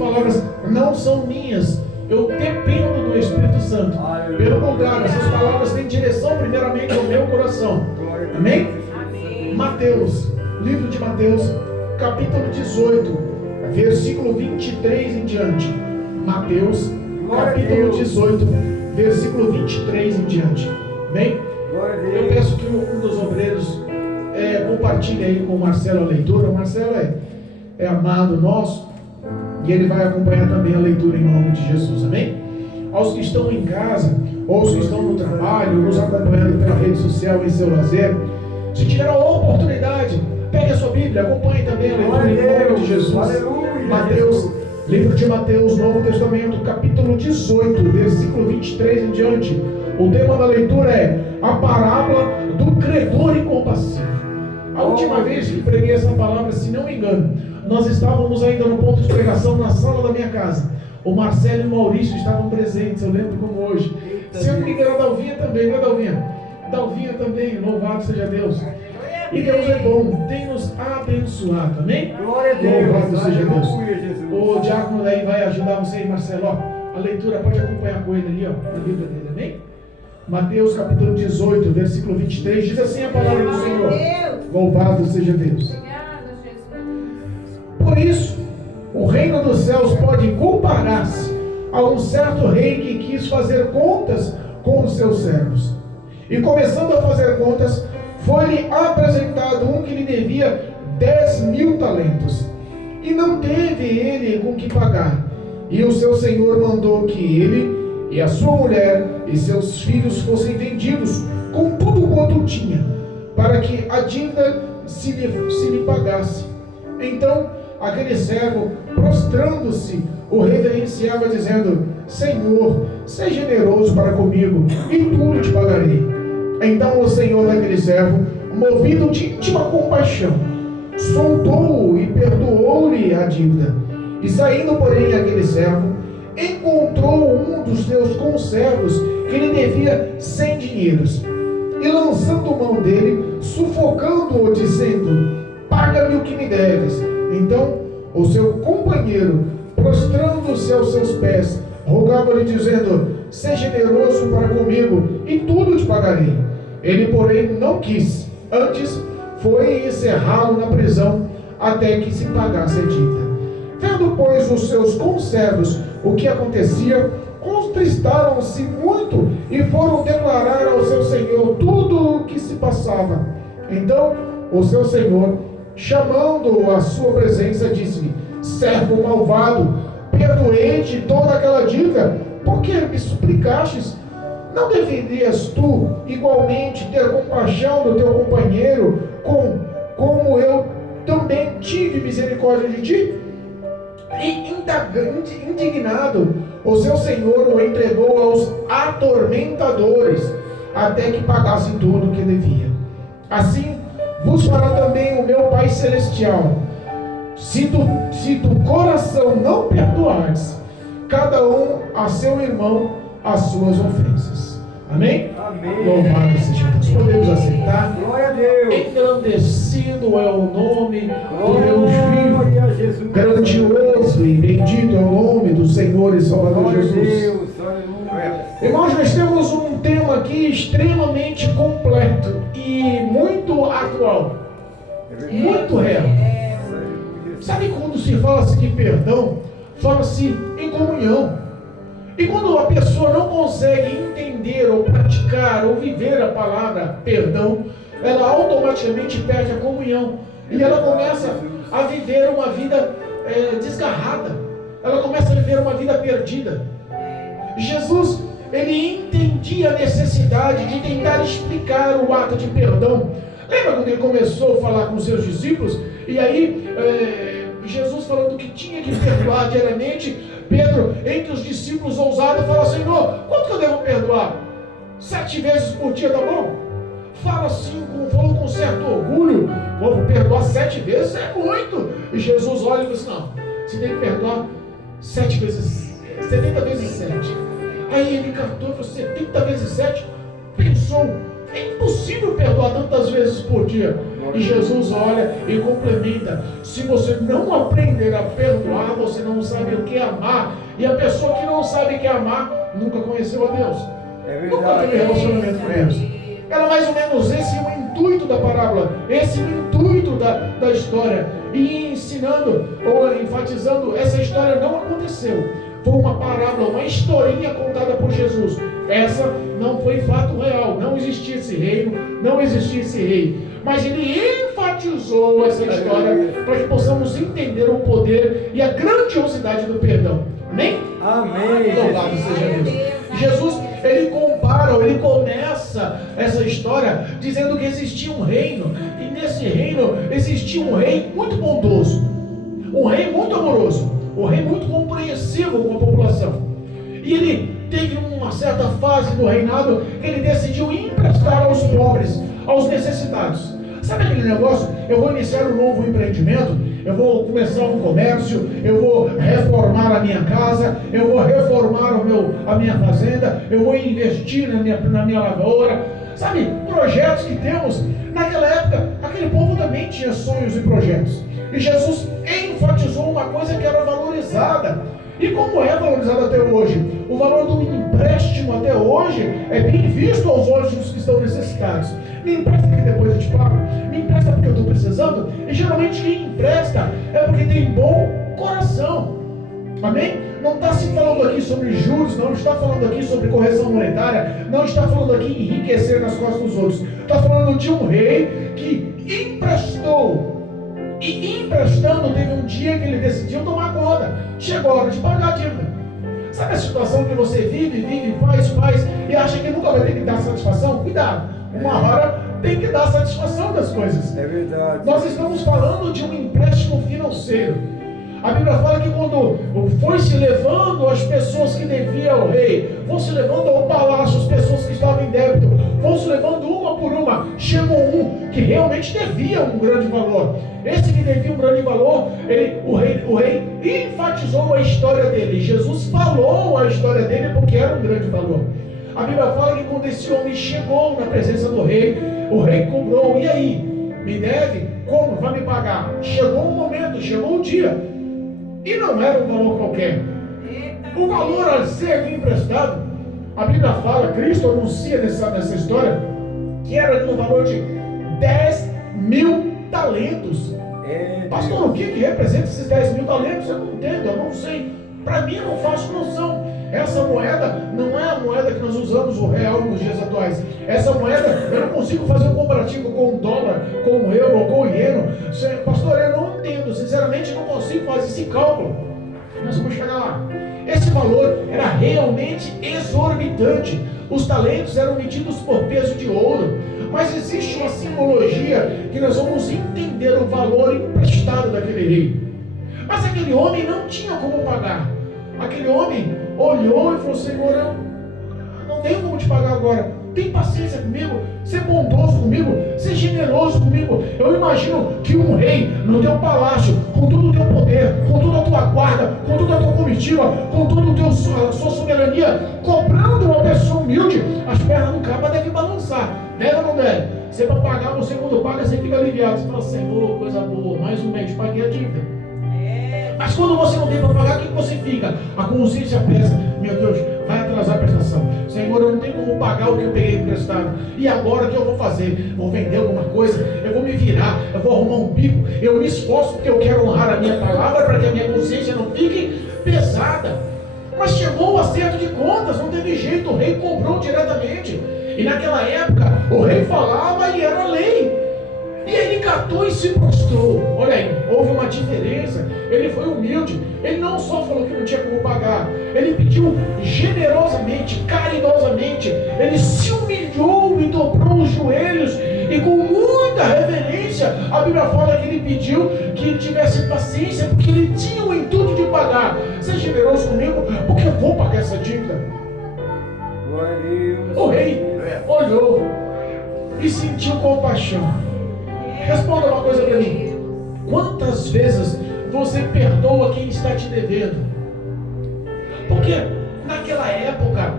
palavras não são minhas. Eu dependo do Espírito Santo. Pelo contrário, essas palavras têm direção primeiramente ao meu coração. Amém? Mateus, livro de Mateus, capítulo 18, versículo 23 em diante. Mateus, capítulo 18, versículo 23 em diante. Amém? Eu peço que um dos obreiros compartilhe aí com o Marcelo a leitura. O Marcelo é amado nosso e ele vai acompanhar também a leitura em nome de Jesus. Amém? Aos que estão em casa ou os que estão no trabalho, nos acompanhando pela rede social em seu lazer, se tiver a oportunidade, pegue a sua Bíblia, acompanhe também a leitura em nome de Jesus. Mateus, livro de Mateus, Novo Testamento, capítulo 18, versículo 23 em diante. O tema da leitura é a parábola do credor incompassivo. A última vez que preguei essa palavra, se não me engano, nós estávamos ainda no ponto de pregação na sala da minha casa. O Marcelo e o Maurício estavam presentes, eu lembro como hoje. Se eu não me engano, a Dalvinha também, não é Dalvinha? Dalvinha também, louvado seja Deus. E Deus é bom, tem nos abençoado, amém? Glória a Deus, louvado seja Deus. Jesus. O diácono daí vai ajudar você aí, Marcelo. Ó, a leitura pode acompanhar com ele ali, ó, na Bíblia dele, amém? Mateus capítulo 18, versículo 23, diz assim a palavra do Senhor. Louvado seja Deus. Por isso, o reino dos céus pode comparar-se a um certo rei que quis fazer contas com os seus servos. E começando a fazer contas, foi-lhe apresentado um que lhe devia 10.000 talentos. E não teve ele com que pagar. E o seu senhor mandou que ele e a sua mulher e seus filhos fossem vendidos com tudo quanto tinha, para que a dívida se lhe pagasse. Então aquele servo, prostrando-se, o reverenciava, dizendo: Senhor, seja generoso para comigo, e tudo te pagarei. Então o senhor daquele servo, movido de íntima compaixão, soltou-o e perdoou-lhe a dívida. E saindo, porém, aquele servo, encontrou um dos seus conservos que lhe devia 100 dinheiros, e lançando mão dele, sufocando-o, dizendo: Paga-me o que me deves. Então o seu companheiro, prostrando-se aos seus pés, rogava-lhe, dizendo: Seja generoso para comigo, e tudo te pagarei. Ele, porém, não quis. Antes foi encerrá-lo na prisão, até que se pagasse a dívida. Vendo, pois, os seus conservos o que acontecia, contristaram-se muito e foram declarar ao seu senhor tudo o que se passava. Então o seu senhor, chamando-o à sua presença, disse-lhe: Servo malvado, perdoei-te toda aquela dívida, porque me suplicastes. Não deverias tu igualmente ter compaixão do teu companheiro, como eu também tive misericórdia de ti? E indignado, o seu senhor o entregou aos atormentadores, até que pagasse tudo o que devia. Assim vos fará também o meu Pai Celestial, se do coração não perdoares cada um a seu irmão as suas ofensas. Amém? Amém. Louvado seja Deus. Podemos aceitar. Glória a Deus. Engrandecido é o nome do Deus Glória a vivo. Jesus. Grandioso e bendito é o nome do Senhor e Salvador Glória a Jesus. Deus. Aleluia. Irmãos, nós temos um tema aqui extremamente completo e muito atual, muito real. Sabe quando se fala-se de perdão, fala-se em comunhão. E quando a pessoa não consegue entender ou praticar ou viver a palavra perdão, ela automaticamente perde a comunhão. E ela começa a viver uma vida desgarrada. Ela começa a viver uma vida perdida. Jesus, ele entendia a necessidade de tentar explicar o ato de perdão. Lembra quando ele começou a falar com os seus discípulos? E aí, Jesus falando que tinha que perdoar diariamente. Pedro, entre os discípulos ousados, fala: Senhor, quanto que eu devo perdoar? 7 vezes por dia, tá bom? Falou com certo orgulho: vou perdoar 7 vezes, é muito. E Jesus olha e diz: não, você tem que perdoar 70 vezes 7. Aí ele captou e falou: 70 vezes 7? Pensou: é impossível perdoar tantas vezes por dia. E Jesus olha e complementa: se você não aprender a perdoar, você você não sabe o que é amar. E a pessoa que não sabe o que é amar, nunca conheceu a Deus. Nunca teve relacionamento com Deus. Era mais ou menos esse o intuito da parábola, esse o intuito da história. E ensinando, ou enfatizando, essa história não aconteceu. Foi uma parábola, uma historinha contada por Jesus. Essa não foi fato real, não existia esse reino, não existia esse rei. Mas ele enfatizou essa história para que possamos entender o poder e a grandiosidade do perdão. Amém? Amém. Louvado seja Deus. Jesus, ele compara, ou ele começa essa história dizendo que existia um reino, e nesse reino existia um rei muito bondoso, um rei muito amoroso, um rei muito compreensivo com a população. E ele teve uma certa fase do reinado que ele decidiu emprestar aos pobres, aos necessitados. Sabe aquele negócio? Eu vou iniciar um novo empreendimento, eu vou começar um comércio, eu vou reformar a minha casa, eu vou reformar a minha fazenda, eu vou investir na minha lavoura. Sabe, projetos que temos. Naquela época, aquele povo também tinha sonhos e projetos. E Jesus enfatizou uma coisa que era valorizada. E como é valorizado até hoje? O valor do empréstimo até hoje é bem visto aos olhos dos que estão necessitados. Me empresta que depois eu te pago. Me empresta porque eu estou precisando. E geralmente quem empresta é porque tem bom coração. Amém? Não está se falando aqui sobre juros, não está falando aqui sobre correção monetária, não está falando aqui em enriquecer nas costas dos outros. Está falando de um rei que emprestou. E emprestando, teve um dia que ele decidiu tomar conta. Chegou a hora de pagar a dívida. Sabe a situação que você vive, faz, e acha que nunca vai ter que dar satisfação? Cuidado, uma hora tem que dar satisfação das coisas. É verdade. Nós estamos falando de um empréstimo financeiro. A Bíblia fala que quando foi se levando as pessoas que deviam ao rei, vão se levando ao palácio as pessoas que estavam em débito, vão se levando uma por uma, chegou um que realmente devia um grande valor. Esse que devia um grande valor, o rei enfatizou a história dele. Jesus falou a história dele porque era um grande valor. A Bíblia fala que quando esse homem chegou na presença do rei, o rei cobrou. E aí? Me deve? Como? Vai me pagar? Chegou o momento, chegou o dia. E não era um valor qualquer. O valor a ser emprestado, a Bíblia fala, Cristo anuncia nessa história, que era no valor de 10.000 talentos. Pastor, o que representa esses 10.000 talentos? Eu não entendo, eu não sei. Para mim, eu não faço noção. Essa moeda não é a moeda que nós usamos, o real, nos dias atuais. Essa moeda, eu não consigo fazer um comparativo com o dólar, com o euro ou com o ieno. Pastor, eu não entendo, sinceramente, eu não consigo fazer esse cálculo. Nós vamos chegar lá. Esse valor era realmente exorbitante. Os talentos eram medidos por peso de ouro. Mas existe uma simbologia que nós vamos entender o valor emprestado daquele rei. Mas aquele homem não tinha como pagar. Aquele homem olhou e falou: Senhor, eu não tenho como te pagar agora. Tem paciência comigo, ser bondoso comigo, ser generoso comigo. Eu imagino que um rei no teu palácio, com todo o teu poder, com toda a tua guarda, com toda a tua comitiva, com toda a sua soberania, cobrando uma pessoa humilde, as pernas no cabo devem balançar. Deve ou não deve? Você para pagar, você quando paga, você fica aliviado. Você fala: Senhor, coisa boa, mais um mês, paguei a dívida. Mas quando você não tem para pagar, o que você fica? A consciência pesa. Meu Deus, vai atrasar a prestação. Senhor, eu não tenho como pagar o que eu peguei emprestado. E agora o que eu vou fazer? Vou vender alguma coisa? Eu vou me virar? Eu vou arrumar um bico? Eu me esforço porque eu quero honrar a minha palavra para que a minha consciência não fique pesada. Mas chegou o acerto de contas, não teve jeito, o rei cobrou diretamente. E naquela época, o rei falava e era lei. E ele catou e se prostrou. Olha aí, houve uma diferença. Ele foi humilde. Ele não só falou que não tinha como pagar, ele pediu generosamente, caridosamente. Ele se humilhou e dobrou os joelhos. E com muita reverência, a Bíblia fala que ele pediu que ele tivesse paciência, porque ele tinha o intuito de pagar. Seja generoso comigo, porque eu vou pagar essa dívida. O rei olhou e sentiu compaixão. Responda uma coisa para mim: quantas vezes você perdoa quem está te devendo? Porque naquela época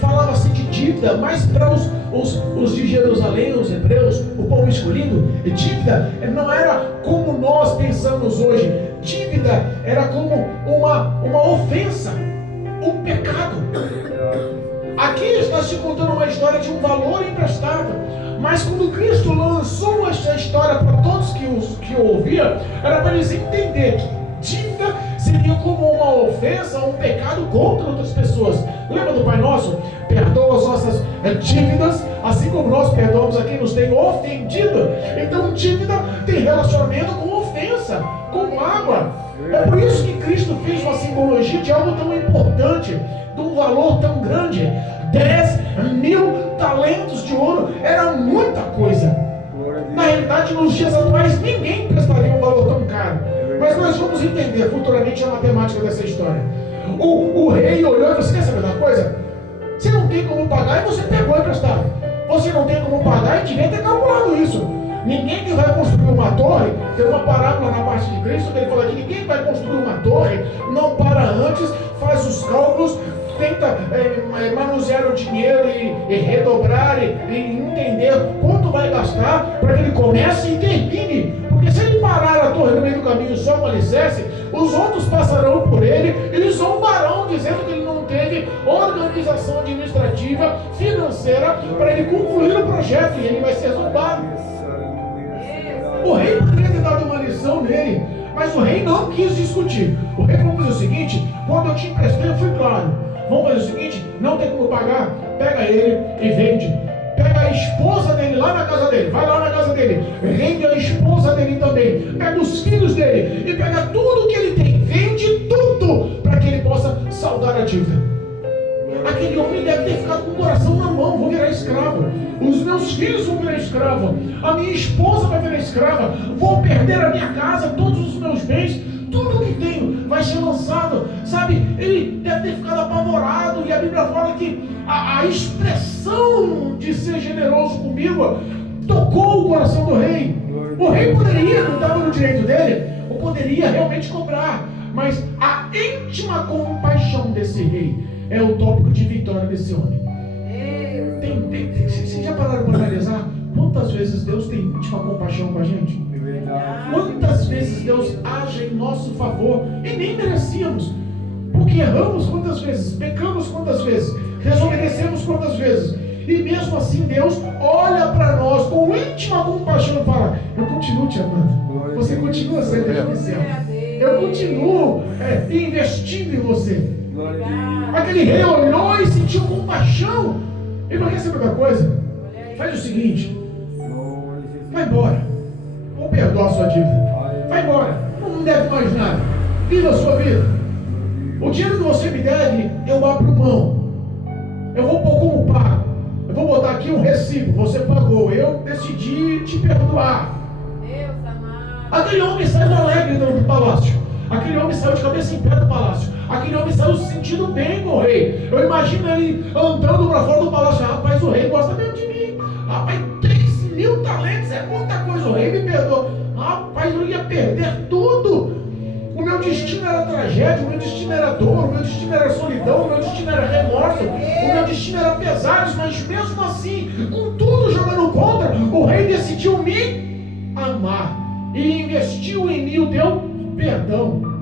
falava-se de dívida, mas para os de Jerusalém, os hebreus, o povo escolhido, dívida não era como nós pensamos hoje. Dívida era como uma ofensa, um pecado. Aqui está se contando uma história de um valor emprestado, mas quando Cristo lançou essa história para todos que o ouviam, era para eles entenderem que dívida seria como uma ofensa, um pecado contra outras pessoas. Lembra do Pai Nosso? Perdoa as nossas dívidas, assim como nós perdoamos a quem nos tem ofendido. Então dívida tem relacionamento com ofensa, com mágoa. É por isso que Cristo fez uma simbologia de algo tão importante, de um valor tão grande. 10.000 talentos de ouro era muita coisa. Na realidade, nos dias atuais, ninguém prestaria um valor tão caro. Mas nós vamos entender futuramente a matemática dessa história. O rei olhou e disse: quer saber da coisa? Você não tem como pagar e você pegou emprestado. Você não tem como pagar e devia ter calculado isso. Ninguém que vai construir uma torre, tem uma parábola na parte de Cristo que ele fala que ninguém vai construir uma torre, não para antes, faz os cálculos, tenta manusear o dinheiro e redobrar e entender quanto vai gastar para que ele comece e termine. Porque se ele parar a torre no meio do caminho só com alicerce, os outros passarão por ele e zombarão, dizendo que ele não teve organização administrativa, financeira para ele concluir o projeto, e ele vai ser zombado. O rei poderia ter dado uma lição nele, mas o rei não quis discutir. O rei falou: fazer o seguinte, quando eu te emprestei eu fui claro, vamos fazer o seguinte, não tem como pagar, pega ele e vende. Pega a esposa dele lá na casa dele, vai lá na casa dele, vende a esposa dele também, pega os filhos dele e pega tudo que ele tem, vende tudo para que ele possa saldar a dívida. Aquele homem deve ter ficado com o coração na mão: vou virar escravo, os meus filhos vão virar escravo, a minha esposa vai virar escrava, vou perder a minha casa, todos os meus bens, tudo que tenho vai ser lançado. Sabe, ele deve ter ficado apavorado, e a Bíblia fala que a expressão de ser generoso comigo tocou o coração do rei. O rei poderia, não estava no direito dele, ou poderia realmente cobrar, mas a íntima compaixão desse rei é o tópico de vitória desse homem. Vocês já pararam para analisar quantas vezes Deus tem íntima compaixão com a gente? Quantas vezes Deus age em nosso favor e nem merecíamos, porque erramos quantas vezes, pecamos quantas vezes, desobedecemos quantas vezes, e mesmo assim Deus olha para nós com íntima compaixão e fala: eu continuo te amando, você continua sendo especial, eu continuo investindo em você. Aquele rei olhou e sentiu compaixão. E não quer saber da coisa? Faz o seguinte: vai embora, vou perdoar a sua dívida, vai embora, não deve mais nada, viva a sua vida. O dinheiro que você me deve, eu abro mão, eu vou pôr como pago, eu vou botar aqui um recibo, você pagou, eu decidi te perdoar. Aquele homem saiu alegre do palácio, aquele homem saiu de cabeça em pé do palácio, aquele homem saiu se sentindo bem com o rei. Eu imagino ele andando para fora do palácio: rapaz, o rei gosta mesmo de mim, rapaz, 3.000 talentos é muita coisa, o rei me perdoou. Rapaz, eu ia perder tudo, o meu destino era tragédia, o meu destino era dor, o meu destino era solidão, o meu destino era remorso, o meu destino era pesares, mas mesmo assim, com tudo jogando contra, o rei decidiu me amar e investiu em mim, o deu perdão.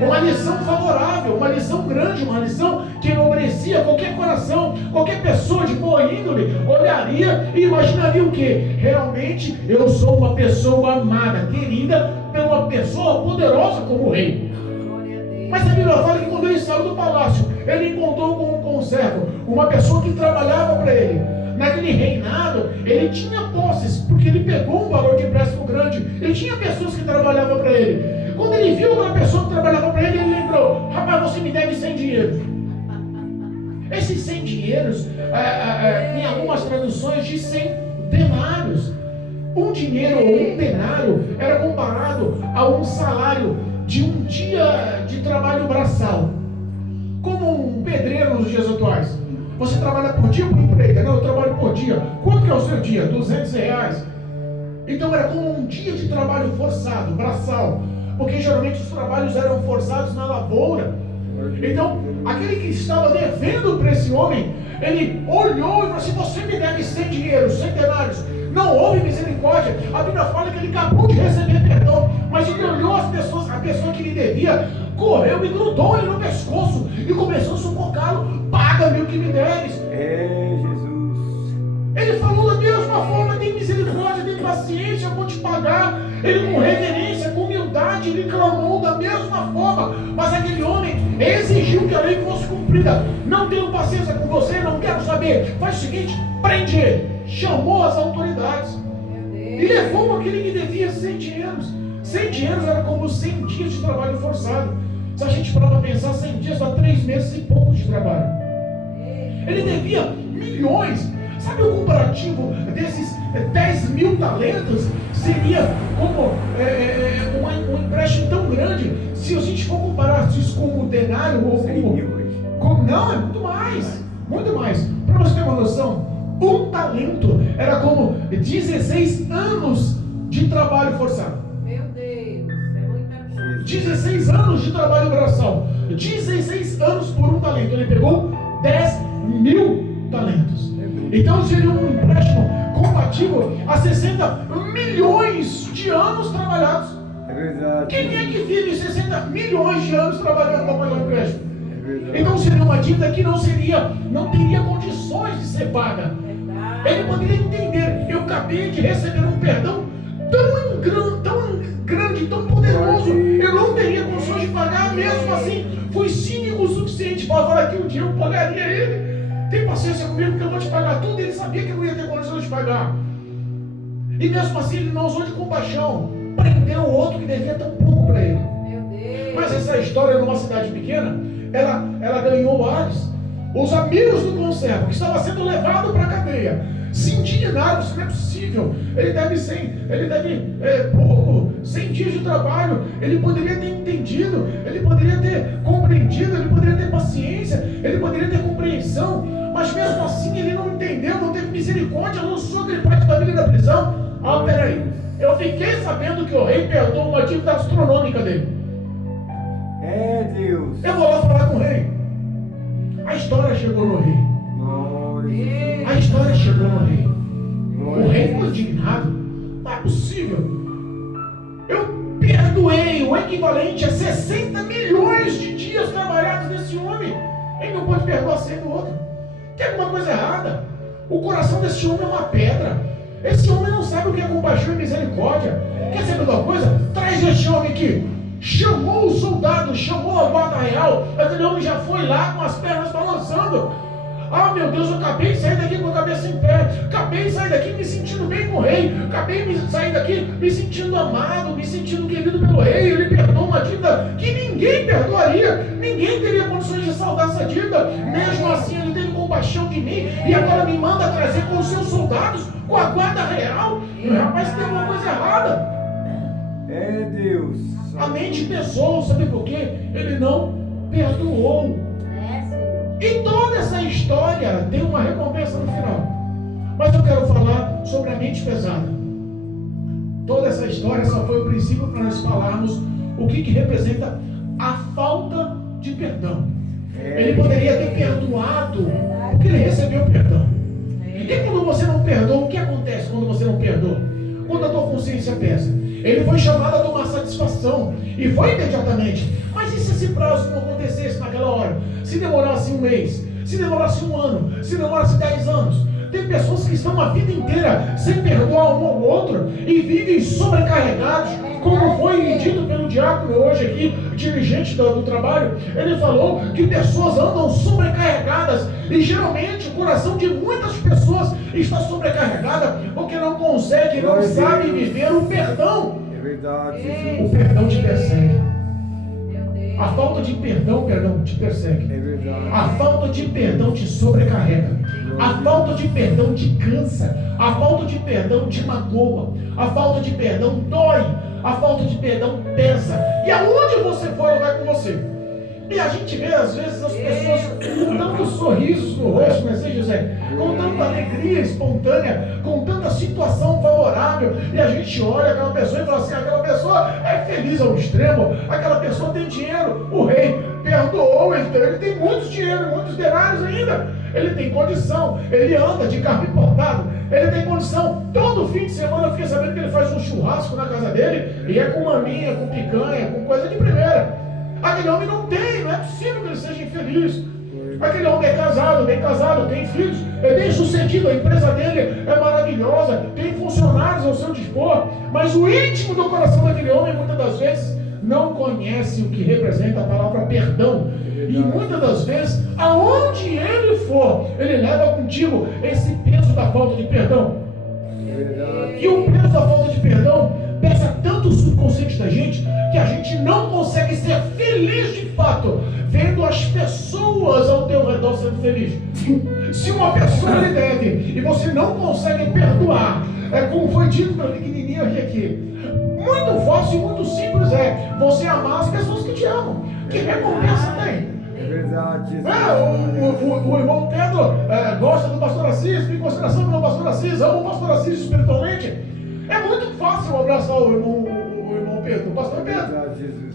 Uma lição favorável, uma lição grande, uma lição que enobrecia qualquer coração, qualquer pessoa de boa índole olharia e imaginaria o quê? Realmente eu sou uma pessoa amada, querida por uma pessoa poderosa como o rei. Mas a Bíblia fala que quando ele saiu do palácio, ele encontrou com um conservo, uma pessoa que trabalhava para ele. Naquele reinado, ele tinha posses, porque ele pegou um valor de empréstimo grande, ele tinha pessoas que trabalhavam para ele. Quando ele viu uma pessoa que trabalhava para ele, ele lembrou: rapaz, você me deve 100 dinheiros. Esses 100 dinheiros, em algumas traduções, diz 100 denários. Um dinheiro ou um denário era comparado a um salário de um dia de trabalho braçal, como um pedreiro nos dias atuais. Você trabalha por dia ou por emprego? Não, eu trabalho por dia. Quanto que é o seu dia? R$200. Então era como um dia de trabalho forçado, braçal, porque geralmente os trabalhos eram forçados na lavoura. Então, aquele que estava devendo para esse homem, ele olhou e falou assim: você me deve 100 dinheiros, 100 denários. Não houve misericórdia. A Bíblia fala que ele acabou de receber perdão, mas ele olhou as pessoas, a pessoa que lhe devia, correu e grudou ele no pescoço e começou a sufocá-lo. Paga-me o que me deres. Jesus. Ele falou da mesma forma: tem misericórdia, tem paciência, eu vou te pagar. Ele com reverência, com humildade, ele clamou da mesma forma. Mas aquele homem exigiu que a lei fosse cumprida. Não tenho paciência com você, não quero saber. Faz o seguinte, prende ele. Chamou as autoridades e levou aquele que devia 100 dinheiros. 100 dinheiros era como 100 dias de trabalho forçado. Se a gente parar para pensar, 100 dias dá 3 meses e pouco de trabalho. Ele devia milhões. Sabe o comparativo desses 10 mil talentos? Seria como um empréstimo tão grande. Se a gente for comparar isso com o denário ou como não, é muito mais. Muito mais. Para você ter uma noção, um talento era como 16 anos de trabalho forçado. Meu Deus, é muita coisa. 16 anos de trabalho braçal. 16 anos por um talento. Ele pegou 10 mil talentos. Então seria um empréstimo compatível a 60 milhões de anos trabalhados. É verdade. Quem é que vive 60 milhões de anos trabalhando para pagar o empréstimo? É verdade. Então seria uma dívida que não teria condições de ser paga. Ele poderia entender: eu acabei de receber um perdão tão grande, tão poderoso, eu não teria condições de pagar. Mesmo assim, fui cínico o suficiente para falar que um dia eu pagaria ele. Tem paciência comigo que eu vou te pagar tudo. Ele sabia que eu não ia ter condições de pagar, e mesmo assim ele não usou de compaixão, prendeu o outro que devia tão pouco para ele. Meu Deus. Mas essa história, numa cidade pequena, ela ganhou ares. Os amigos do conservo, que estava sendo levado para a cadeia, se indignaram: isso não é possível. Ele deve 100 dias de trabalho. Ele poderia ter entendido, ele poderia ter compreendido, ele poderia ter paciência, ele poderia ter compreensão. Mas mesmo assim ele não entendeu, não teve misericórdia, lançou aquele pai de família da prisão. Peraí, eu fiquei sabendo que o rei perdoou uma dívida astronômica dele. É Deus. Eu vou lá falar com o rei. A história chegou no rei. Glória. A história chegou no rei. Glória. O rei ficou indignado. Não é possível. Eu perdoei o equivalente a 60 milhões de dias trabalhados desse homem. Ele não pode perdoar 100 do outro. Tem alguma coisa errada. O coração desse homem é uma pedra. Esse homem não sabe o que é compaixão e misericórdia. Quer saber de uma coisa? Traz este homem aqui. Chamou o soldado, chamou a guarda real. Aquele homem já foi lá com as pernas balançando. Meu Deus, eu acabei de sair daqui com a cabeça em pé. Acabei de sair daqui me sentindo bem com o rei. Acabei de sair daqui me sentindo amado, me sentindo querido pelo rei. Ele perdoou uma dívida que ninguém perdoaria. Ninguém teria condições de saldar essa dívida. Mesmo assim, ele teve compaixão de mim e agora me manda trazer com os seus soldados, com a guarda real. Rapaz, tem uma coisa errada. É Deus. A mente pesou, sabe por quê? Ele não perdoou. E toda essa história tem uma recompensa no final. Mas eu quero falar sobre a mente pesada. Toda essa história só foi o princípio para nós falarmos o que representa a falta de perdão. Ele poderia ter perdoado porque ele recebeu perdão. E quando você não perdoa, o que acontece quando você não perdoa? Quando a tua consciência pesa. Ele foi chamado a tomar satisfação e foi imediatamente. Mas e se esse prazo não acontecesse naquela hora? Se demorasse um mês, se demorasse um ano, se demorasse 10 anos? Tem pessoas que estão a vida inteira sem perdoar um ao outro e vivem sobrecarregados, como foi dito pelo diácono hoje aqui, dirigente do trabalho. Ele falou que pessoas andam sobrecarregadas e geralmente o coração de muitas pessoas está sobrecarregada porque não consegue, não sabe viver o perdão. É verdade. O perdão te persegue. A falta de perdão te persegue. É verdade. A falta de perdão te sobrecarrega. A falta de perdão te cansa. A falta de perdão te magoa. A falta de perdão dói. A falta de perdão pesa. E aonde você for, ela vai com você. E a gente vê às vezes as pessoas com tantos sorrisos no rosto, não é assim, José? Com tanta alegria espontânea, com tanta situação favorável, e a gente olha aquela pessoa e fala assim: aquela pessoa é feliz ao extremo, aquela pessoa tem dinheiro. O rei perdoou, ele tem muitos dinheiro, muitos denários ainda. Ele tem condição, ele anda de carro importado, ele tem condição. Todo fim de semana eu fiquei sabendo que ele faz um churrasco na casa dele, e é com maminha, com picanha, com coisa de primeira. Aquele homem não tem, não é possível que ele seja infeliz. Aquele homem é casado, bem casado, tem filhos, é bem sucedido, a empresa dele é maravilhosa, tem funcionários ao seu dispor, mas o íntimo do coração daquele homem, muitas das vezes, não conhece o que representa a palavra perdão. E muitas das vezes, aonde ele for, ele leva contigo esse peso da falta de perdão. E o peso da falta de perdão pesa tanto o subconsciente da gente, que a gente não consegue ser feliz de fato, vendo as pessoas ao teu redor sendo felizes. Se uma pessoa lhe deve, e você não consegue perdoar, é como foi dito para a pequenininha aqui, muito fácil e muito simples você amar as pessoas que te amam. Que recompensa tem? É verdade. O irmão Pedro gosta do pastor Assis, tem consideração pelo pastor Assis, ama o pastor Assis espiritualmente. É muito fácil abraçar o irmão Pedro, o pastor Pedro.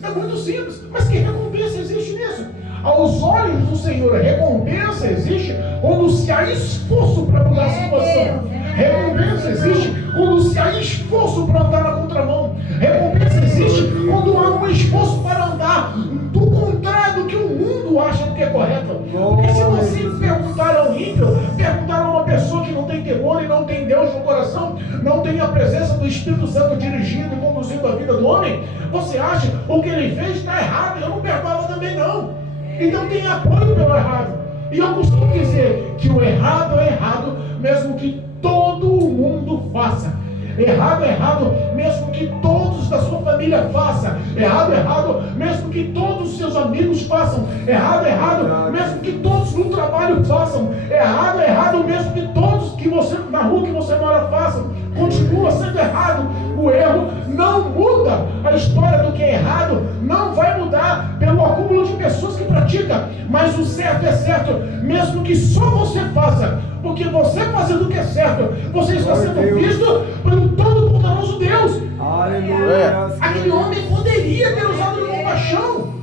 É muito simples, mas que recompensa existe nisso? Aos olhos do Senhor, a recompensa existe quando se há esforço para mudar a situação. Recompensa existe quando se há esforço para andar na contramão. Recompensa existe quando há um esforço para andar do contrário do que o mundo acha que é correto. Porque se você perguntar ao ímpio, perguntar a uma pessoa que não tem temor e não tem Deus no coração, não tem a presença do Espírito Santo dirigindo e conduzindo a vida do homem, você acha o que ele fez está errado, eu não perdoava também não. Então tem apoio pelo errado. E eu costumo dizer que o errado é errado, mesmo que todo mundo faça. Errado é errado, mesmo que todos da sua família façam. Errado é errado, mesmo que todos os seus amigos façam. Errado é errado, mesmo que todos no trabalho façam. Errado é errado, mesmo que todos que você na rua que você mora façam. Continua sendo errado. O erro não muda. A história do que é errado não vai mudar pelo acúmulo de pessoas que praticam. Mas o certo é certo, mesmo que só você faça. Porque você fazendo o que é certo, você está sendo visto pelo Todo-Poderoso Deus. Aleluia. Aquele homem poderia ter usado de compaixão.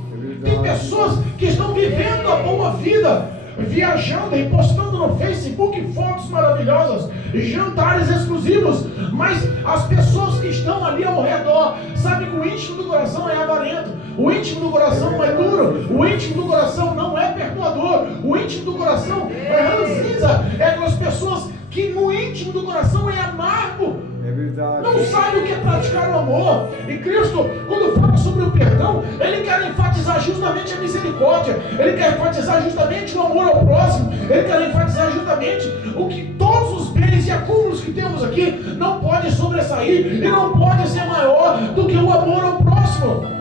Tem pessoas que estão vivendo a boa vida, viajando e postando no Facebook fotos maravilhosas, jantares exclusivos, mas as pessoas que estão ali ao redor sabem que o íntimo do coração é avarento, o íntimo do coração é duro, o íntimo do coração não é perdoador, o íntimo do coração é ranzinza, é aquelas pessoas que no íntimo do coração é amargo. É verdade. Não sabe o que é praticar o amor. E Cristo, quando fala sobre o perdão, Ele quer enfatizar justamente a misericórdia. Ele quer enfatizar justamente o amor ao próximo. Ele quer enfatizar justamente o que todos os bens e acúmulos que temos aqui não pode sobressair e não pode ser maior do que o amor ao próximo.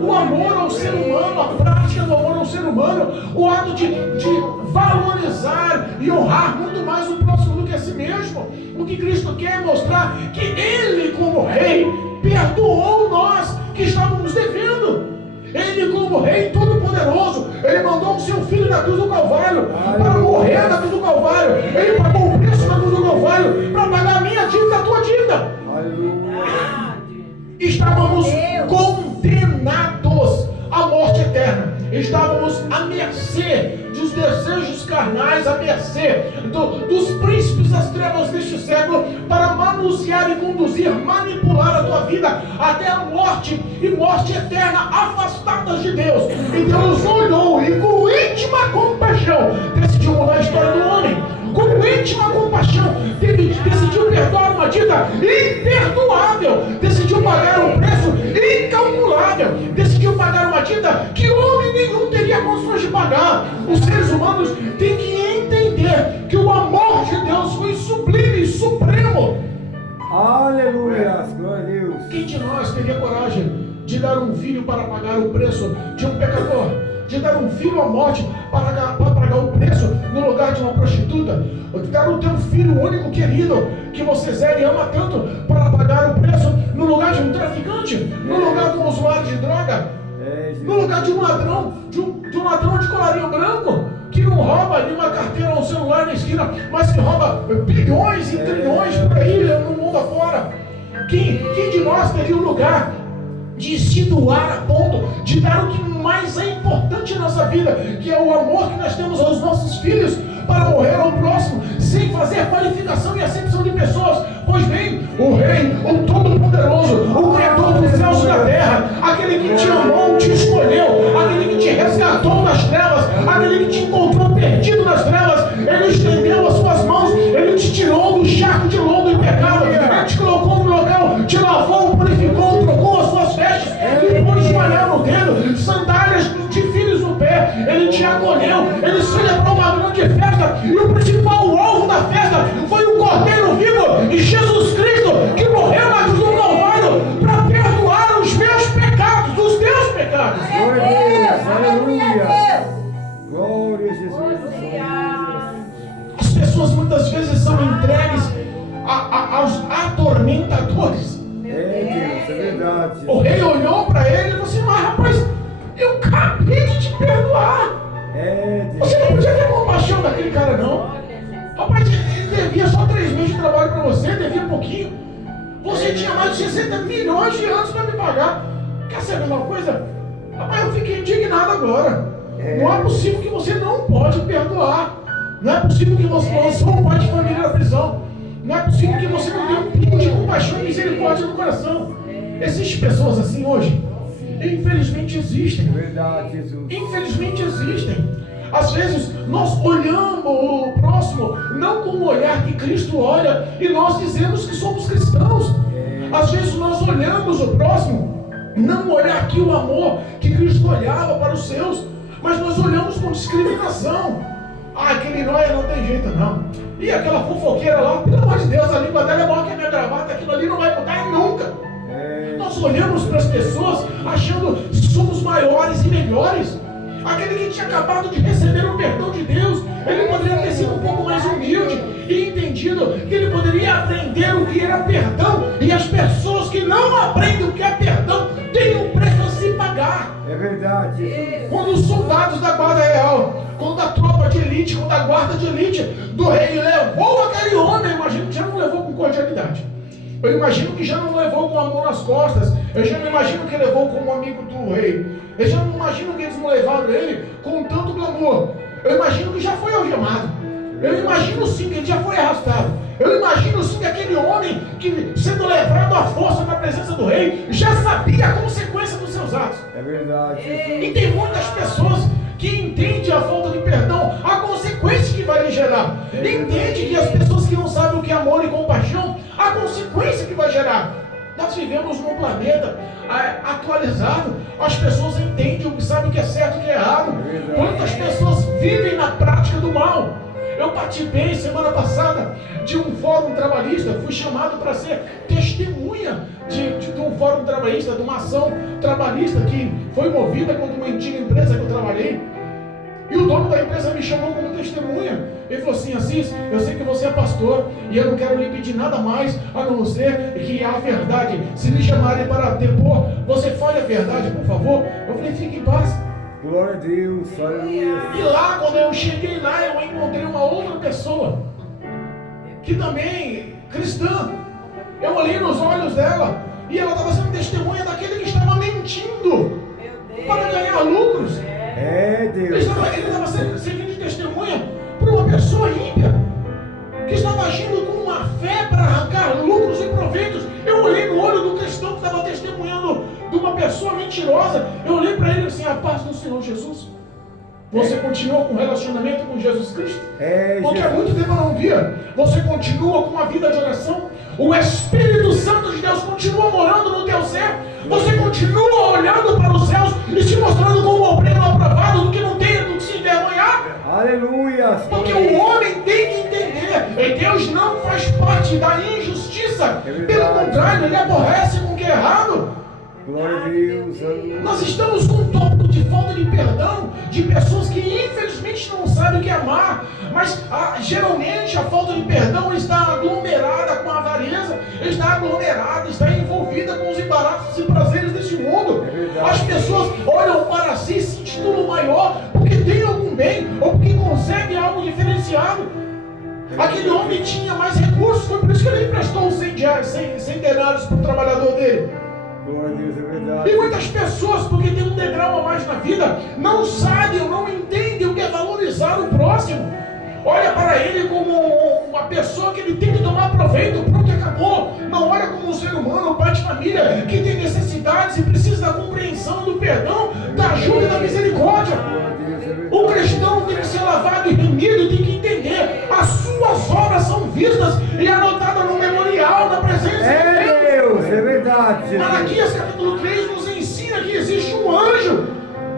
O amor ao ser humano, a prática do amor ao ser humano, o ato de valorizar e honrar muito mais o próximo do que a si mesmo. O que Cristo quer é mostrar que Ele, como Rei, perdoou nós que estávamos devendo. Ele, como Rei Todo-Poderoso, Ele mandou o seu Filho na cruz do Calvário para morrer na cruz do Calvário. Ele pagou o preço na cruz do Calvário para pagar a minha dívida, a tua dívida. Estávamos condenados à morte eterna. Estávamos à mercê dos desejos carnais, à mercê dos príncipes das trevas deste século, para manusear e conduzir, manipular a tua vida até a morte e morte eterna, afastadas de Deus. E Deus olhou e com íntima compaixão decidiu mudar a história do homem. Com íntima compaixão decidiu perdoar uma dívida imperdoável, decidiu pagar um preço incalculável, decidiu pagar uma dívida que homem nenhum teria condições de pagar. Os seres humanos têm que entender que o amor de Deus foi sublime e supremo. Aleluia, glória a Deus. Quem de nós teria coragem de dar um filho para pagar o preço de um pecador? De dar um filho à morte para pagar o preço no lugar de uma prostituta? Ou de dar o teu filho único querido, que você zela e ama tanto, para pagar o preço no lugar de um traficante, no lugar de um usuário de droga, no lugar de um ladrão, de um ladrão de colarinho branco, que não rouba ali uma carteira ou um celular na esquina, mas que rouba bilhões e trilhões por aí no mundo afora. Quem de nós teria um lugar de se doar a ponto de dar o que mais é importante na nossa vida? vida, que é o amor que nós temos aos nossos filhos, para morrer ao próximo, sem fazer qualificação e acepção de pessoas. Pois bem, o Rei, o Todo-Poderoso, o Criador dos céus e da terra, aquele que te amou, te escolheu, aquele que te resgatou das trevas, aquele que te encontrou perdido nas trevas, Ele estendeu as suas mãos, Ele te tirou do charco de lodo e pecado, Ele te colocou no local, te lavou, purificou, trocou as suas vestes, depois de malhar no dedo, sandálias de filhos no pé, Ele te acolheu, Ele celebrou uma grande festa, e o principal alvo da festa foi o Cordeiro vivo, e Jesus Cristo, que morreu na cruz do Calvário para perdoar os meus pecados, os teus pecados. Glória a Deus. Aleluia. Glória a Jesus. As pessoas muitas vezes são entregues aos atormentadores. É Deus, é verdade. O Rei olhou para ele e falou assim: mas rapaz, eu acabei de te perdoar. É Deus. Você não podia ter compaixão daquele cara, não. Rapaz, ele devia só 3 meses de trabalho para você, devia pouquinho. Você tinha mais de 60 milhões de anos para me pagar. Quer saber uma coisa? Rapaz, eu fiquei indignado agora. Não é possível que você não pode perdoar. Não é possível que você lançou um pai de família na prisão. Não é possível que você não tenha um pingo de compaixão e misericórdia no coração. Existem pessoas assim hoje? Infelizmente existem. Verdade, Jesus. Infelizmente existem. Às vezes nós olhamos o próximo não com o olhar que Cristo olha e nós dizemos que somos cristãos. Às vezes nós olhamos o próximo não olhar aqui o amor que Cristo olhava para os seus, mas nós olhamos com discriminação. Ah, aquele nóia não tem jeito não. E aquela fofoqueira lá, pelo amor de Deus, a língua dela é maior que a minha gravata, aquilo ali não vai mudar nunca. Nós olhamos para as pessoas achando que somos maiores e melhores. Aquele que tinha acabado de receber o perdão de Deus, ele poderia ter sido um pouco mais humilde e entendido que ele poderia aprender o que era perdão. E as pessoas que não aprendem o que é perdão têm um preço a se pagar. É verdade, Jesus. Quando os soldados da guarda real, quando a tropa de elite, quando a guarda de elite do rei levou aquele homem, eu imagino que já não levou com cordialidade. Eu imagino que já não levou com a mão nas costas. Eu já não imagino que levou como amigo do rei. Eu já não imagino que eles não levaram ele com tanto glamour. Eu imagino que já foi algemado. Eu imagino sim que ele já foi arrastado. Eu imagino sim que aquele homem que, sendo levado à força na presença do rei, já sabia a consequência dos seus atos. É verdade, Jesus. E tem muitas pessoas que entendem a falta de perdão, a consequência que vai lhe gerar. Entende que as pessoas que não sabem o que é amor e compaixão, a consequência que vai gerar. Nós vivemos num planeta atualizado. As pessoas entendem, sabem o que é certo e o que é errado. Quantas pessoas vivem na prática do mal? Eu participei semana passada de um fórum trabalhista. Fui chamado para ser testemunha de um fórum trabalhista, de uma ação trabalhista que foi movida contra uma antiga empresa que eu trabalhei. E o dono da empresa me chamou como testemunha. Ele falou assim: Assis, eu sei que você é pastor e eu não quero lhe pedir nada mais a não ser que a verdade. Se me chamarem para depor, você fale a verdade, por favor. Eu falei: fique em paz. Glória a Deus, aleluia. E lá, quando eu cheguei lá, eu encontrei uma outra pessoa que também cristã. Eu olhei nos olhos dela e ela estava sendo testemunha daquele que estava mentindo para ganhar lucros. É Deus. Ele estava servindo de testemunha para uma pessoa ímpia que estava agindo com uma fé para arrancar lucros e proveitos. Eu olhei no olho do cristão que estava testemunhando de uma pessoa mentirosa. Eu olhei para ele assim: a paz do Senhor Jesus. Você continua com relacionamento com Jesus Cristo? Porque há muito tempo eu não via. Você continua com uma vida de oração? O Espírito Santo de Deus continua morando no teu ser? Você continua olhando para os céus e se mostrando como um obreiro aprovado, do que não tem do que se envergonhar? Aleluia. Porque o homem tem que entender, e Deus não faz parte da injustiça. Pelo contrário, Ele aborrece com o que é errado. Glória a Deus, aleluia. Nós estamos com um tópico de falta de perdão, de pessoas que infelizmente não sabem o que é amar, mas geralmente a falta de perdão está aglomerada com a avareza, está aglomerada, está envolvida com os embaraços e prazeres deste mundo. As pessoas olham para si e se intitulam maior porque tem algum bem ou porque conseguem algo diferenciado. Aquele homem tinha mais recursos, foi por isso que ele emprestou 100 denários para o trabalhador dele. Glória a Deus, é verdade. E muitas pessoas, porque tem um degrau a mais na vida, não sabem ou não entendem o que é valorizar o próximo. Olha para ele como uma pessoa que ele tem que tomar proveito, pronto, acabou. Não olha como um ser humano, um pai de família, que tem necessidades e precisa da compreensão, do perdão, da ajuda e da misericórdia. O cristão tem que ser lavado e remido e tem que entender. As suas obras são vistas e anotadas no memorial, na presença de Deus. É verdade. Malaquias capítulo 3 nos ensina que existe um anjo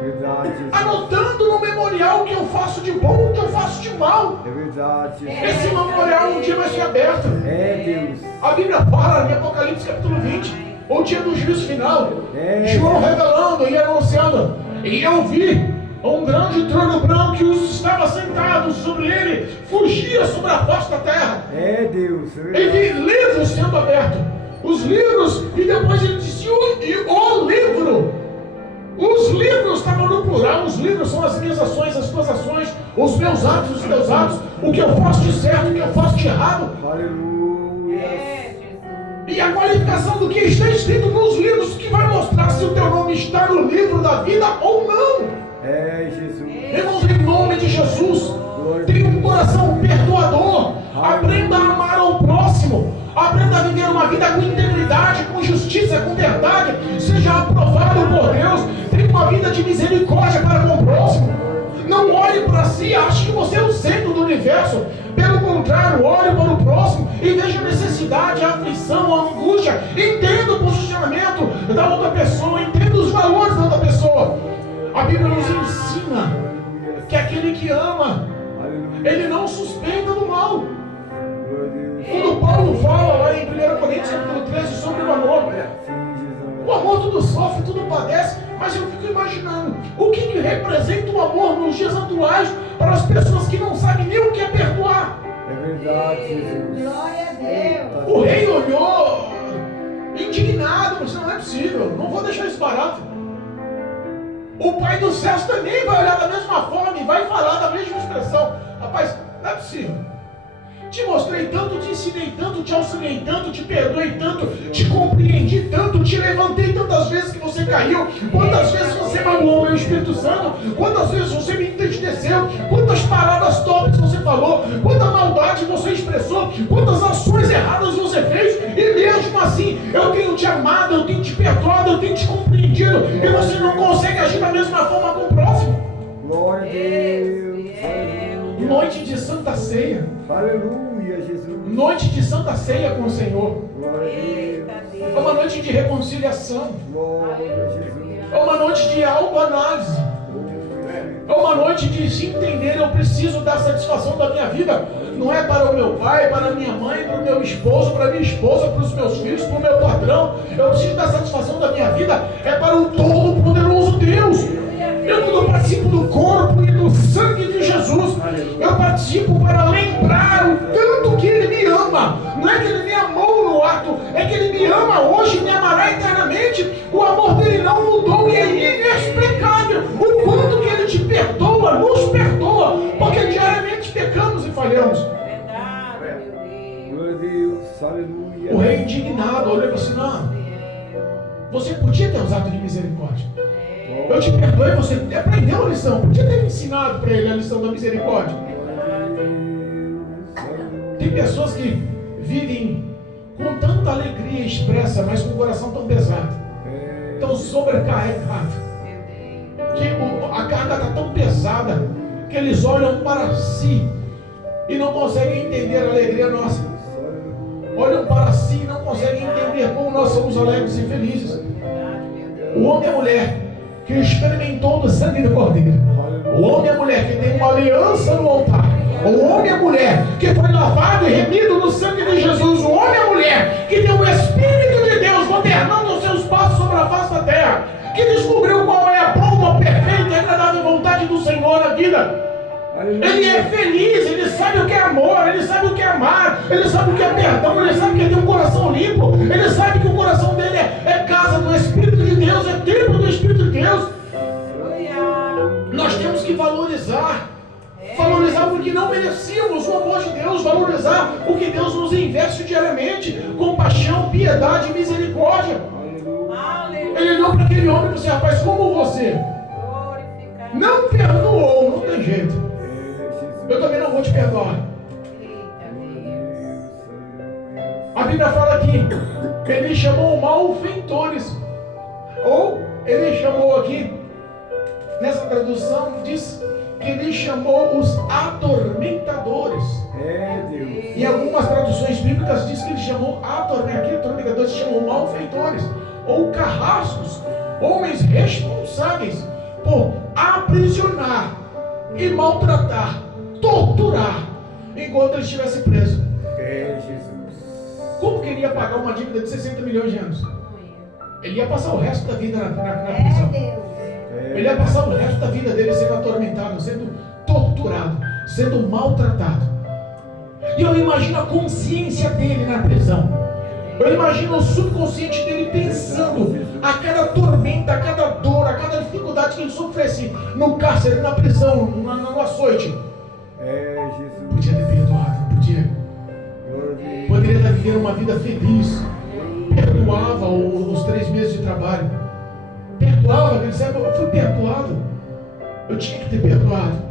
Verdade. anotando no memorial o que eu faço de bom, o que eu faço de mal. É verdade. Esse memorial um dia vai ser aberto. É Deus. A Bíblia fala em Apocalipse capítulo 20, o dia do juízo final. João revelando e anunciando. E eu vi um grande trono branco que os estava sentado sobre ele, fugia sobre a face da terra. É Deus. É E verdade. vi livros sendo abertos. Os livros, e depois ele disse o livro. Os livros estavam no plural. Os livros são as minhas ações, as tuas ações, os meus atos, os teus atos, o que eu faço de certo, o que eu faço de errado. Aleluia. É, Jesus. E a qualificação do que está escrito nos livros, que vai mostrar se o teu nome está no livro da vida ou não. É Jesus. Irmãos, em nome de Jesus, tenha um coração perdoador. Aprenda a amar ao próximo. Aprenda a viver uma vida com integridade, com justiça, com verdade. Seja aprovado por Deus. Tenha uma vida de misericórdia para com o próximo. Não olhe para si e ache que você é o centro do universo. Pelo contrário, olhe para o próximo e veja a necessidade, a aflição, a angústia. Entenda o posicionamento da outra pessoa. Entenda os valores da outra pessoa. A Bíblia nos ensina que aquele que ama, ele não suspeita do mal. Quando Paulo fala lá em 1 Coríntios capítulo 13 sobre o amor, o amor tudo sofre, tudo padece, mas eu fico imaginando o que representa o amor nos dias atuais para as pessoas que não sabem nem o que é perdoar. É verdade, Jesus. Glória a Deus. O rei olhou indignado, mas não é possível, não vou deixar isso barato. O Pai dos céus também vai olhar da mesma forma e vai falar da mesma expressão. Rapaz, não é possível. Te mostrei tanto, te ensinei tanto, te auxiliei tanto, te perdoei tanto, te compreendi tanto, te levantei tantas vezes que você caiu. Quantas vezes você magoou o meu Espírito Santo? Quantas vezes você me entristeceu? Quantas palavras torpes você falou? Quanta maldade você expressou? Quantas ações erradas você fez? E mesmo assim, eu tenho te amado, eu tenho te perdoado, eu tenho te compreendido. E você não consegue agir da mesma forma com o próximo. Glória a Deus. Noite de Santa Ceia. Aleluia, Jesus. Noite de Santa Ceia com o Senhor. Glória a Eita Deus. É uma noite de reconciliação. Glória a Jesus. É uma noite de autoanálise. É uma noite de se entender, eu preciso dar satisfação da minha vida. Não é para o meu pai, para a minha mãe, para o meu esposo, para a minha esposa, para os meus filhos, para o meu patrão. Eu preciso dar satisfação da minha vida. É para o Todo-Poderoso Deus. Eu quando participo do corpo e do sangue de Jesus, eu participo para lembrar o tanto que Ele me ama. Não é que Ele me amou no ato, é que Ele me ama hoje e me amará eternamente. O amor dele não mudou e é inexplicável. O quanto que Ele te perdoa, nos perdoa, porque diariamente pecamos e falhamos. Verdade, meu Deus. Glória a Deus. Aleluia. O rei indignado olhou e disse: não, você podia ter usado de misericórdia. Eu te perdoei, você aprendeu a lição. Podia ter ensinado para ele a lição da misericórdia. Tem pessoas que vivem com tanta alegria expressa, mas com o coração tão pesado, tão sobrecarregado, que a carga está tão pesada que eles olham para si e não conseguem entender a alegria nossa. Olham para si e não conseguem entender como nós somos alegres e felizes. O homem e a mulher que experimentou do sangue do Cordeiro, o homem e a mulher que tem uma aliança no altar, o homem e a mulher que foi lavado e remido no sangue de Jesus, o homem e a mulher que tem o Espírito de Deus governando os seus passos sobre a face da terra, que descobriu qual é a boa, perfeita e agradável vontade do Senhor na vida. Ele é feliz, ele sabe o que é amor, ele sabe o que é amar, ele sabe o que é perdão, ele sabe que ele tem um coração limpo, ele sabe que o coração dele é casa do Espírito de Deus, é templo do Espírito de Deus. Nós temos que valorizar o que não merecíamos, o amor de Deus, valorizar o que Deus nos investe diariamente, compaixão, piedade e misericórdia. Ele olhou para aquele homem e disse: rapaz, como você Glorificado. não perdoou, não tem jeito, eu também não vou te perdoar. Eita Deus. A Bíblia fala que ele chamou malfeitores, ou ele chamou aqui, nessa tradução diz que ele chamou os atormentadores. Deus. Em algumas traduções bíblicas diz que ele chamou atormentadores, chamou malfeitores ou carrascos, homens responsáveis por aprisionar e maltratar, torturar enquanto ele estivesse preso. Jesus. Como que ele ia pagar uma dívida de 60 milhões de anos? Ele ia passar o resto da vida na É prisão. Deus. Ele ia passar o resto da vida dele sendo atormentado, sendo torturado, sendo maltratado. E eu imagino a consciência dele na prisão. Eu imagino o subconsciente dele pensando a cada tormenta, a cada dor, a cada dificuldade que ele sofresse no cárcere, na prisão, no açoite. Jesus. Podia ter perdoado, não podia. Poderia estar vivendo uma vida feliz. Perdoava os 3 meses de trabalho. Perdoava, ele disse: eu fui perdoado. Eu tinha que ter perdoado.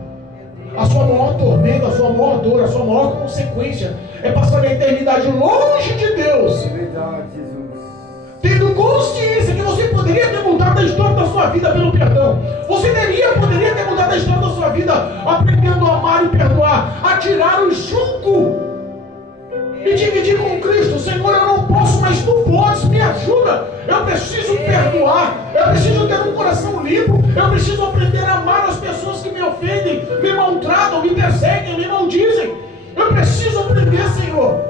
A sua maior tormenta, a sua maior dor, a sua maior consequência é passar a eternidade longe de Deus, Verdade, Jesus. tendo consciência que você poderia ter mudado a história da sua vida pelo perdão. Você poderia ter mudado a história da sua vida aprendendo a amar e perdoar, a tirar o jugo e dividir com Cristo. Senhor, eu não posso, mas tu podes, me ajuda. Eu preciso perdoar, eu preciso ter um coração limpo, eu preciso aprender a amar as pessoas que me ofendem, me maltratam, me perseguem, me maldizem. Eu preciso aprender, Senhor.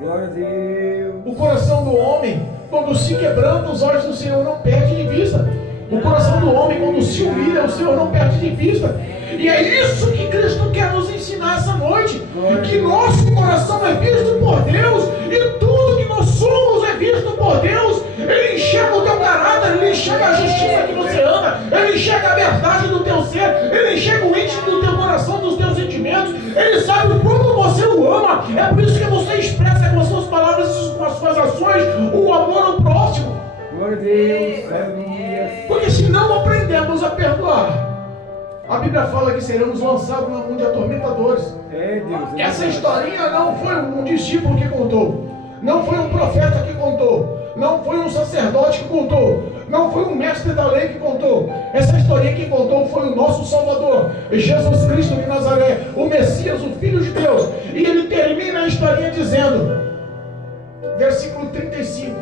Glória a Deus. O coração do homem, quando se quebranta, os olhos do Senhor não perde de vista. O coração do homem, quando se humilha, o Senhor não perde de vista. E é isso que Cristo quer nos ensinar essa noite. Que nosso coração é visto por Deus. E tudo que nós somos é visto por Deus. Ele enxerga o teu caráter, ele enxerga a justiça que você anda, ele enxerga a verdade do teu ser, ele enxerga o íntimo do teu coração, dos teus sentimentos. Ele sabe o quanto você o ama. É por isso que você expressa com as suas palavras e com as suas ações o amor ao próximo. Glória a Deus. Aleluia. Porque se não aprendemos a perdoar, a Bíblia fala que seremos lançados na mão de atormentadores. Deus. Essa historinha não foi um discípulo que contou, não foi um profeta que contou, não foi um sacerdote que contou, não foi um mestre da lei que contou. Essa historinha que contou foi o nosso Salvador, Jesus Cristo de Nazaré, o Messias, o Filho de Deus. E ele termina a historinha dizendo, versículo 35: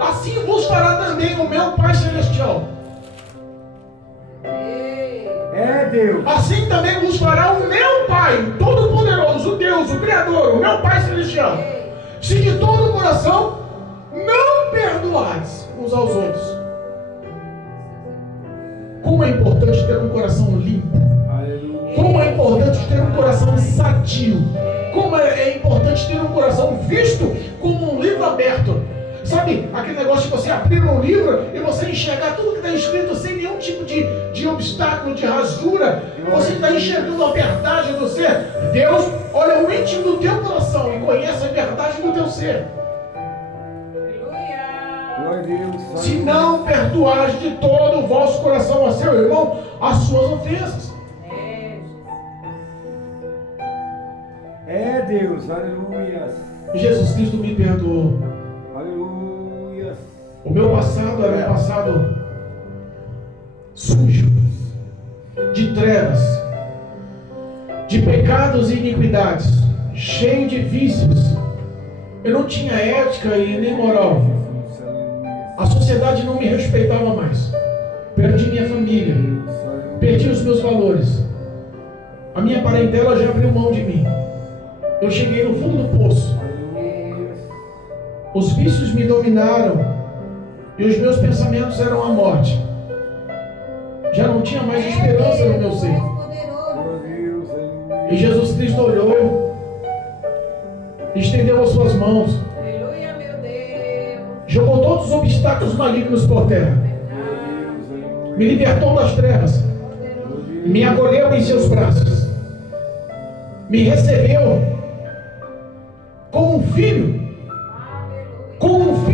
assim vos fará também o meu Pai Celestial. Deus. Assim também vos fará o meu Pai Todo-Poderoso, o Deus, o Criador, o meu Pai Celestial, se de todo o coração não perdoares uns aos outros. Como é importante ter um coração limpo. Aleluia. Como é importante ter um coração sadio. Como é importante ter um coração visto como um livro aberto. Sabe, aquele negócio de você abrir um livro e você enxergar tudo que está escrito sem nenhum tipo de obstáculo, de rasura. Você está enxergando a verdade do ser. Deus olha o íntimo do teu coração e conhece a verdade do teu ser. Glória a Deus. Se não perdoares de todo o vosso coração a seu irmão as suas ofensas. Deus. Aleluia. Jesus Cristo me perdoou. Aleluia. O meu passado era um passado sujo, de trevas, de pecados e iniquidades, cheio de vícios. Eu não tinha ética e nem moral. A sociedade não me respeitava mais. Perdi minha família, perdi os meus valores. A minha parentela já abriu mão de mim. Eu cheguei no fundo do poço. Os vícios me dominaram e os meus pensamentos eram a morte. Já não tinha mais esperança no meu ser. E Jesus Cristo olhou, estendeu as suas mãos, Aleluia, meu Deus. jogou todos os obstáculos malignos por terra, me libertou das trevas, me acolheu em seus braços, me recebeu como um filho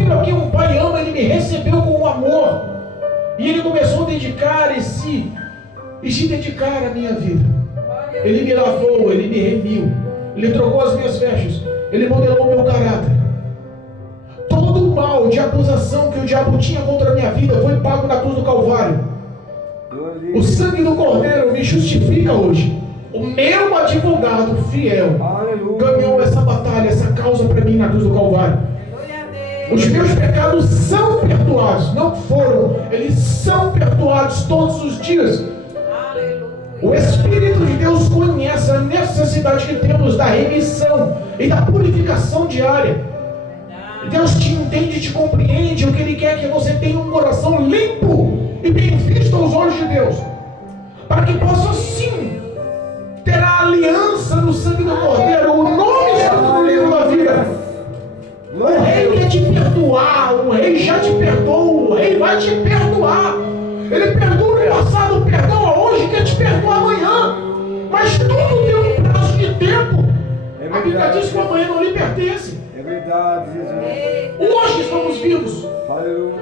filho a quem um pai ama, ele me recebeu com amor. E ele começou a dedicar e se dedicar à minha vida. Ele me lavou, ele me remiu, ele trocou as minhas vestes, ele modelou o meu caráter. Todo o mal de acusação que o diabo tinha contra a minha vida foi pago na cruz do Calvário. O sangue do Cordeiro me justifica hoje. O meu advogado fiel ganhou essa batalha, essa causa para mim na cruz do Calvário. Os meus pecados são perdoados, não foram, eles são perdoados todos os dias. O Espírito de Deus conhece a necessidade que temos da remissão e da purificação diária. Deus te entende e te compreende. O que Ele quer é que você tenha um coração limpo e bem visto aos olhos de Deus, para que possa sim ter a aliança no sangue do Cordeiro, o nome escrito no livro da vida. O Rei quer te perdoar, o Rei já te perdoou, o Rei vai te perdoar. Ele perdoa no passado, perdoa hoje, quer te perdoar amanhã. Mas tudo tem um prazo de tempo. A Bíblia diz que o amanhã não lhe pertence. É verdade, Jesus. Hoje estamos vivos.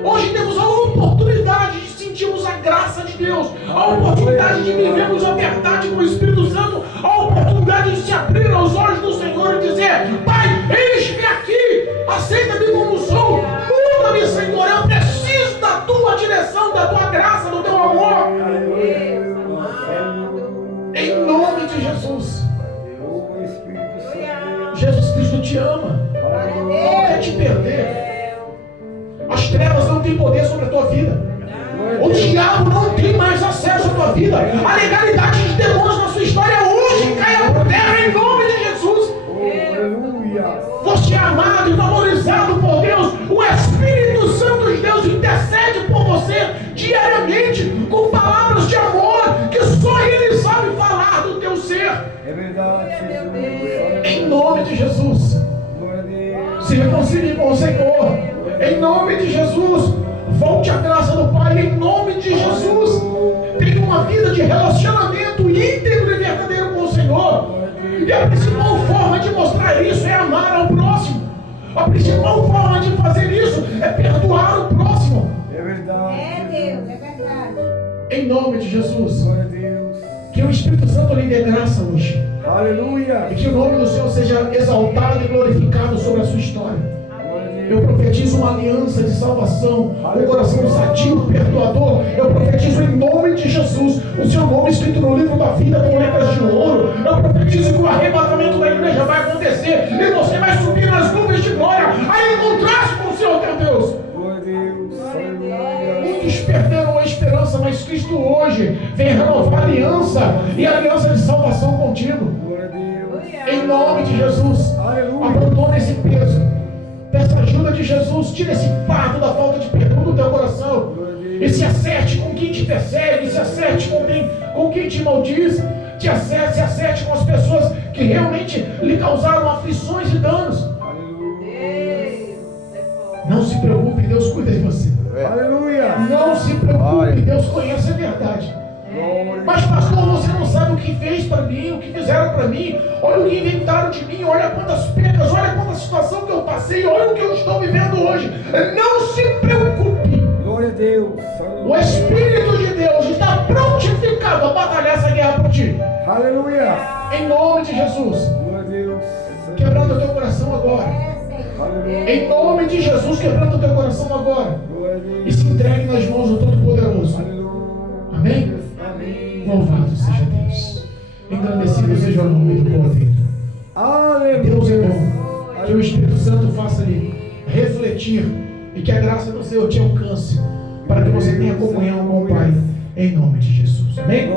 Hoje temos a oportunidade de sentirmos a graça de Deus, a oportunidade de vivermos a verdade com o Espírito Santo, a oportunidade de se abrir aos olhos do Senhor e dizer: Pai, eis-me aqui, aceita-me como sou, muda-me, Senhor, eu preciso da tua direção, da tua graça, do teu amor. Em nome de Jesus. Jesus Cristo te ama, não quer te perder. As trevas não têm poder sobre a tua vida. O diabo não tem mais acesso à tua vida. A legalidade de demônios na sua história hoje caia por terra em nome de Jesus. Você é amado e valorizado por Deus. O Espírito Santo de Deus intercede por você diariamente com palavras de amor que só Ele sabe falar do teu ser. É verdade, Jesus. Em nome de Jesus. Se reconcilie com o Senhor. Em nome de Jesus. Volte à graça do Pai. Em nome de Jesus. Tenha uma vida de relacionamento íntegro e verdadeiro com o Senhor. E a principal forma de mostrar isso é amar ao próximo. A principal forma de fazer isso é perdoar o próximo. É verdade. É Deus, é verdade. Em nome de Jesus. Glória a Deus. Que o Espírito Santo lhe dê graça hoje. Aleluia. E que o nome do Senhor seja exaltado e glorificado sobre a sua história. Eu profetizo uma aliança de salvação, um coração sadio, perdoador. Eu profetizo em nome de Jesus o seu nome escrito no livro da vida com letras de ouro. Eu profetizo que o arrebatamento da igreja vai acontecer e você vai subir nas nuvens de glória a encontrar-se com o Senhor teu Deus. Glória a Deus. Aleluia. Muitos perderam a esperança, mas Cristo hoje vem renovar a aliança e a aliança de salvação contigo. Glória a Deus. Em nome de Jesus, Aleluia. abandona esse peso. Peça ajuda de Jesus, tira esse fardo da falta de perdão do teu coração. E se acerte com quem te persegue, se acerte com quem te maldiz, se acerte com as pessoas que realmente lhe causaram aflições e danos. Não se preocupe, Deus cuida de você. Aleluia. Não se preocupe, Deus conhece a verdade. Mas pastor, você não sabe o que fez para mim, o que fizeram para mim, olha o que inventaram de mim, olha quantas perdas, olha quanta situação que eu passei, olha o que eu estou vivendo hoje. Não se preocupe. Glória a Deus. O Espírito de Deus está prontificado a batalhar essa guerra por ti. Aleluia. Em nome de Jesus. Glória a Deus. Quebrando o teu coração agora. Aleluia. Em nome de Jesus, quebrando o teu coração agora. Glória a Deus. E se entregue nas mãos do Todo-Poderoso. Aleluia. Amém? Amém. Louvado seja Deus. Engrandecido seja o nome do Cordeiro. Aleluia. Deus é bom. Que o Espírito Santo faça-lhe refletir e que a graça do Senhor te alcance para que você tenha comunhão com o Pai. Em nome de Jesus. Amém?